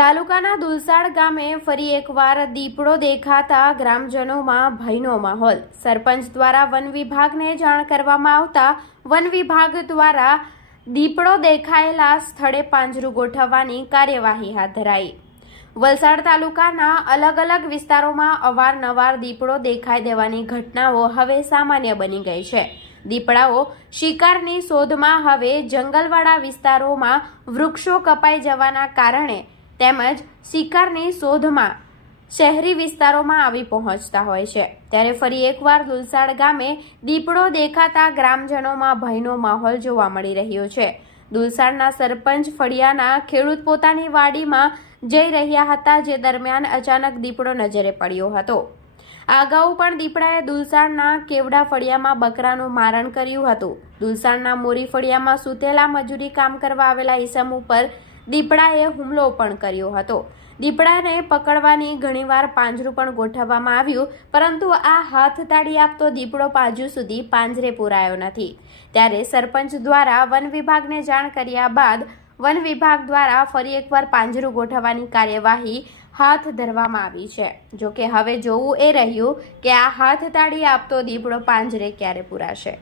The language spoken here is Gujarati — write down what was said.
તાલુકાના દુલસાડ ગામે ફરી એકવાર દીપડો દેખાતા ગ્રામજનોમાં ભયનો માહોલ. સરપંચ દ્વારા વન વિભાગને જાણ કરવામાં આવતા વન વિભાગ દ્વારા દીપડો દેખાયેલા સ્થળે પાંજરું ગોઠવવાની કાર્યવાહી હાથ ધરાઈ. વલસાડ તાલુકાના અલગ અલગ વિસ્તારોમાં અવારનવાર દીપડો દેખાઈ દેવાની ઘટનાઓ હવે સામાન્ય બની ગઈ છે. દીપડાઓ શિકારની શોધમાં હવે જંગલવાળા વિસ્તારોમાં વૃક્ષો કપાઈ જવાના કારણે તેમજ શિકારની શોધમાં શહેરી વિસ્તારોમાં આવી પહોંચતા હોય છે. ત્યારે ફરી એકવાર દુલસાડ ગામે દીપડો દેખાતા ગ્રામજનોમાં ભયનો માહોલ જોવા મળી રહ્યો છે. દુલસાડના સરપંચ ફળિયાના ખેડૂત પોતાની વાડીમાં જઈ રહ્યા હતા જે દરમિયાન અચાનક દીપડો નજરે પડ્યો હતો. અગાઉ પણ દીપડાએ દુલસાડના કેવડા ફળિયામાં બકરાનું મારણ કર્યું હતું. દુલસાડના મોરી ફળિયામાં સૂતેલા મજૂરી કામ કરવા આવેલા ઈસમ ઉપર દીપડાએ હુમલો પણ કર્યો હતો. દીપડાને પકડવાની ઘણીવાર પાંજરું પણ ગોઠવવામાં આવ્યું, પરંતુ આ હાથ તાળી આપતો દીપડો પાંજુ સુધી પાંજરે પૂરાયો નથી. ત્યારે સરપંચ દ્વારા વન વિભાગને જાણ કર્યા બાદ વન વિભાગ દ્વારા ફરી એકવાર પાંજરું ગોઠવવાની કાર્યવાહી હાથ ધરવામાં આવી છે. જો કે હવે જોવું એ રહ્યું કે આ હાથ તાળી આપતો દીપડો પાંજરે ક્યારે પુરાશે.